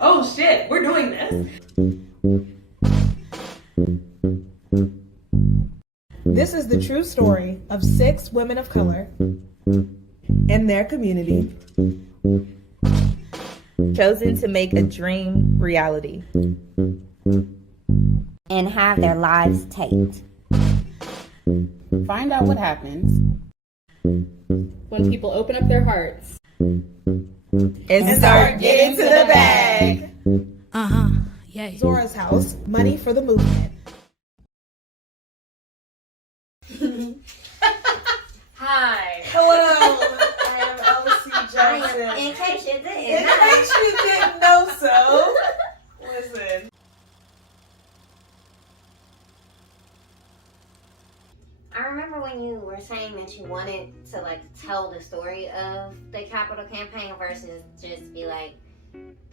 Oh shit, we're doing this. This is the true story of 6 women of color and their community chosen to make a dream reality and have their lives taped. Find out what happens When people open up their hearts and start getting to the bag. Yay. Zora's House, Money for the Movement. Hi. Hello, I am Elsie Johnson. In case you In didn't. case you didn't know so, listen. I remember when you were saying that you wanted to like tell the story of the Capitol campaign versus just be like,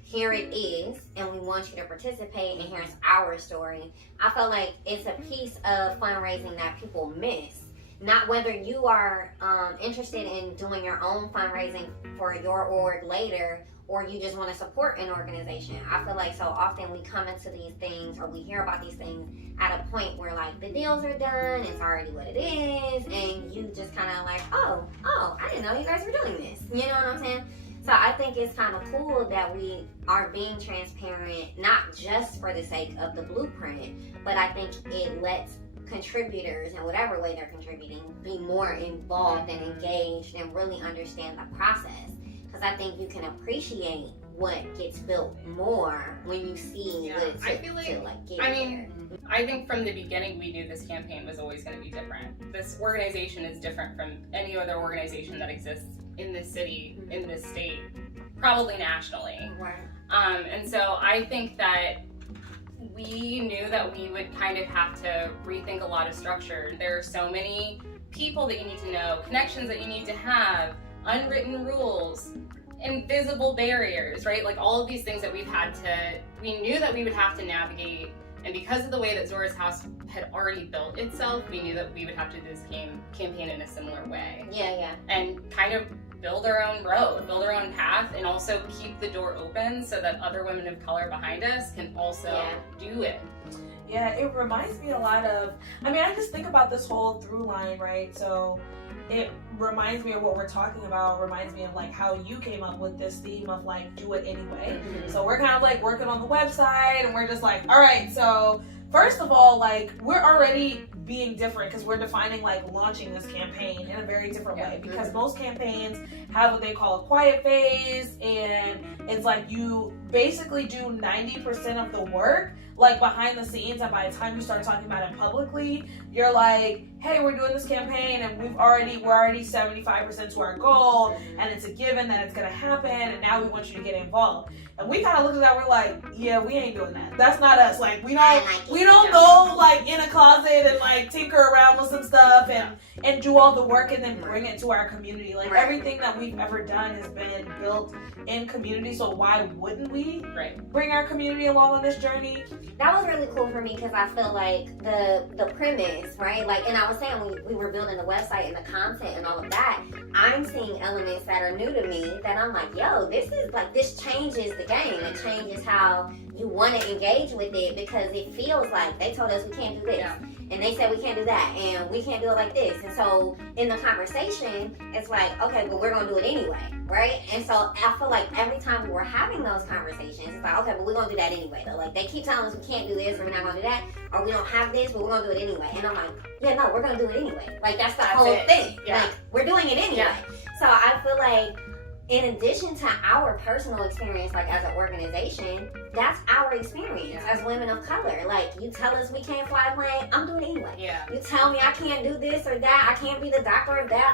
here it is, and we want you to participate, and here's our story. I feel like it's a piece of fundraising that people miss. Not whether you are interested in doing your own fundraising for your org later, or you just want to support an organization. I feel like so often we come into these things, or we hear about these things at a point where like the deals are done, it's already what it is, and you just kind of like, oh, I didn't know you guys were doing this. You know what I'm saying? So I think it's kind of cool that we are being transparent, not just for the sake of the blueprint, but I think it lets contributors, in whatever way they're contributing, be more involved and engaged and really understand the process. Because I think you can appreciate what gets built more when you see what it took I feel like, to like get I there. mean, I think from the beginning we knew this campaign was always going to be different. This organization is different from any other organization that exists in this city, in this state, probably nationally. Right. And so I think that we knew that we would kind of have to rethink a lot of structure. There are so many people that you need to know, connections that you need to have, unwritten rules, invisible barriers, right? Like all of these things that we knew that we would have to navigate. And because of the way that Zora's House had already built itself, we knew that we would have to do this campaign in a similar way. Yeah. And kind of build our own road, build our own path, and also keep the door open so that other women of color behind us can also do it. Yeah, it reminds me a lot of, I just think about this whole through line, right? So it reminds me of what we're talking about, reminds me of like how you came up with this theme of like, do it anyway. Mm-hmm. So we're kind of like working on the website and we're just like, all right, so first of all, like we're already being different because we're defining like launching this campaign in a very different way, because most campaigns have what they call a quiet phase, and it's like you basically do 90% of the work like behind the scenes, and by the time you start talking about it publicly, you're like, hey, we're doing this campaign and we're already 75% to our goal, and it's a given that it's gonna happen, and now we want you to get involved. And we kind of looked at that, we're like, yeah, we ain't doing that. That's not us. Like we don't go like in a closet and like tinker around with some stuff and do all the work and then bring it to our community. Like everything that we've ever done has been built in community, so why wouldn't we bring our community along on this journey? That was really cool for me because I feel like the premise, right? Like, and I was saying we were building the website and the content and all of that, I'm seeing elements that are new to me that I'm like, yo, this changes the game. It changes how you want to engage with it, because it feels like they told us we can't do this. And they said we can't do that, and we can't do it like this. And so in the conversation, it's like, okay, but we're going to do it anyway, right? And so I feel like every time we were having those conversations, it's like, okay, but we're going to do that anyway, though. Like, they keep telling us we can't do this, or we're not going to do that, or we don't have this, but we're going to do it anyway. And I'm like, yeah, no, we're going to do it anyway. Like, that's the whole thing. Yeah. Like, we're doing it anyway. Yeah. So I feel like, in addition to our personal experience, like as an organization, that's our experience as women of color. Like, you tell us we can't fly a plane, I'm doing it anyway. Yeah. You tell me I can't do this or that, I can't be the doctor of that,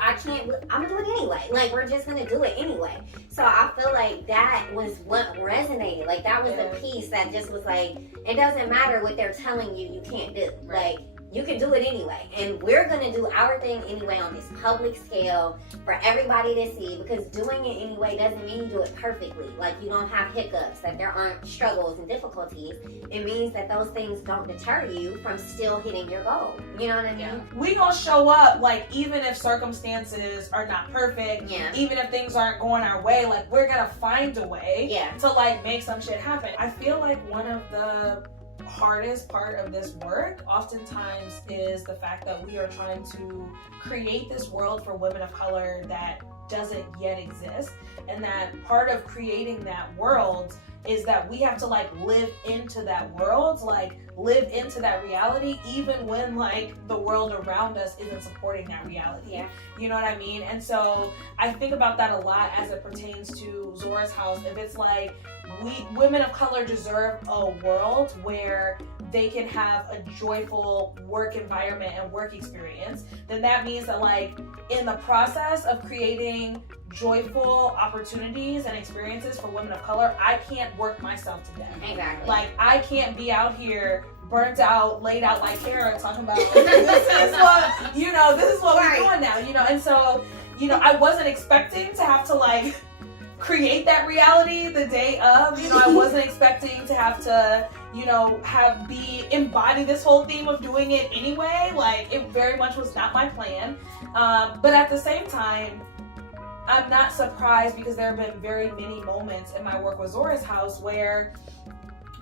I'm doing it anyway. Like, we're just gonna do it anyway. So I feel like that was what resonated. Like, that was the piece that just was like, it doesn't matter what they're telling you, you can't do. Like, you can do it anyway. And we're going to do our thing anyway on this public scale for everybody to see, because doing it anyway doesn't mean you do it perfectly. Like, you don't have hiccups, that there aren't struggles and difficulties. It means that those things don't deter you from still hitting your goal. You know what I mean? Yeah. We gonna show up, like, even if circumstances are not perfect, Yeah. even if things aren't going our way, like, we're gonna find a way Yeah. to, like, make some shit happen. I feel like one of the hardest part of this work oftentimes is the fact that we are trying to create this world for women of color that doesn't yet exist, and that part of creating that world is that we have to, like, live into that world, like, live into that reality, even when, like, the world around us isn't supporting that reality. Yeah. You know what I mean? And so I think about that a lot as it pertains to Zora's house. If it's like, women of color deserve a world where they can have a joyful work environment and work experience, then that means that, like, in the process of creating joyful opportunities and experiences for women of color, I can't work myself to death. Exactly. Like, I can't be out here burnt out, laid out like Kara, talking about this is what, you know, this is what we're doing now, you know. And so, you know, I wasn't expecting to have to, like, create that reality the day of, you know. I wasn't expecting to have to, you know, embody this whole theme of doing it anyway. Like, it very much was not my plan. But at the same time, I'm not surprised, because there have been very many moments in my work with Zora's house where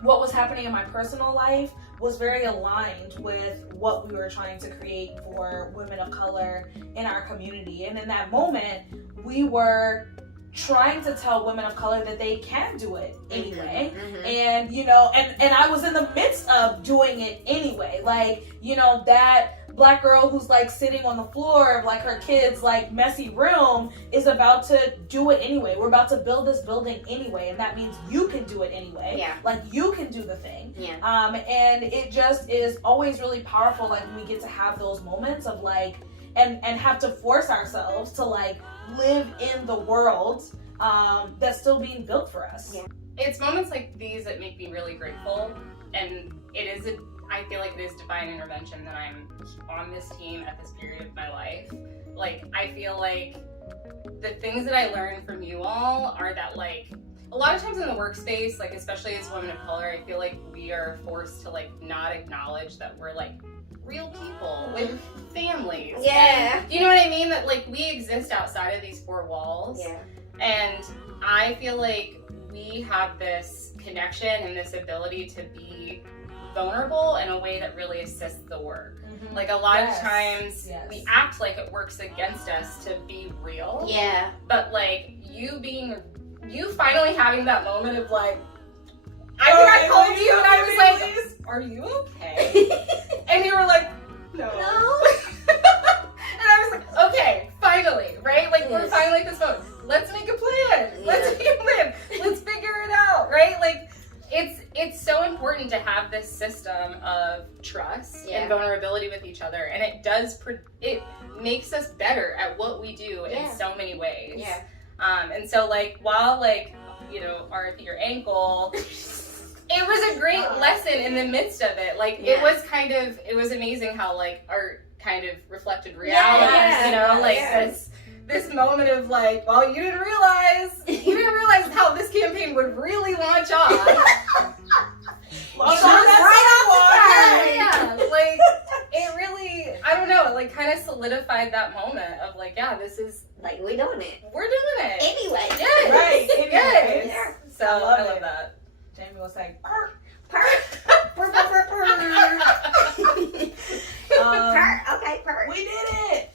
what was happening in my personal life was very aligned with what we were trying to create for women of color in our community. And in that moment, we were trying to tell women of color that they can do it anyway. Mm-hmm. And, you know, and I was in the midst of doing it anyway. Like, you know, that Black girl who's, like, sitting on the floor of, like, her kid's, like, messy room is about to do it anyway. We're about to build this building anyway, and that means you can do it anyway. Yeah. Like, you can do the thing. Yeah. And it just is always really powerful, like, when we get to have those moments of, like, and have to force ourselves to, like, live in the world that's still being built for us. Yeah. It's moments like these that make me really grateful, and I feel like it is divine intervention that I'm on this team at this period of my life. Like, I feel like the things that I learned from you all are that, like, a lot of times in the workspace, like, especially as women of color, I feel like we are forced to, like, not acknowledge that we're, like, real people with families. Yeah. And, you know what I mean? That, like, we exist outside of these four walls. Yeah. And I feel like we have this connection and this ability to be vulnerable in a way that really assists the work. Mm-hmm. Like, a lot Yes. of times Yes. we act like it works against us to be real. Yeah. But, like, you finally having that moment of, like, I think I called you and I was like, are you okay? And you were like, no. No. And I was like, okay, finally, right? Like, we're Yes. finally at this moment. Let's make a plan. Let's Yeah. make a plan. Let's figure it out, right? Like, it's so important to have this system of trust Yeah. and vulnerability with each other, and it makes us better at what we do Yeah. in so many ways. Yeah. And so, like, while, like, you know, RIP your ankle, it was a great lesson in the midst of it. Like, Yeah. it was amazing how, like, art kind of reflected reality, Yeah. you know, like, Yeah. this moment of, like, well, you didn't realize how this campaign would really launch on. Yeah, like, it really, I don't know, it, like, kind of solidified that moment of, like, yeah, this is, Like, we doing it. we're doing it. Anyway. Yes. Right, Yes. Yeah. So, I love I love it. that. Jamie will say, "Purr." Purr. Purr, purr, purr, purr. Um, Purr. Okay, purr. We did it!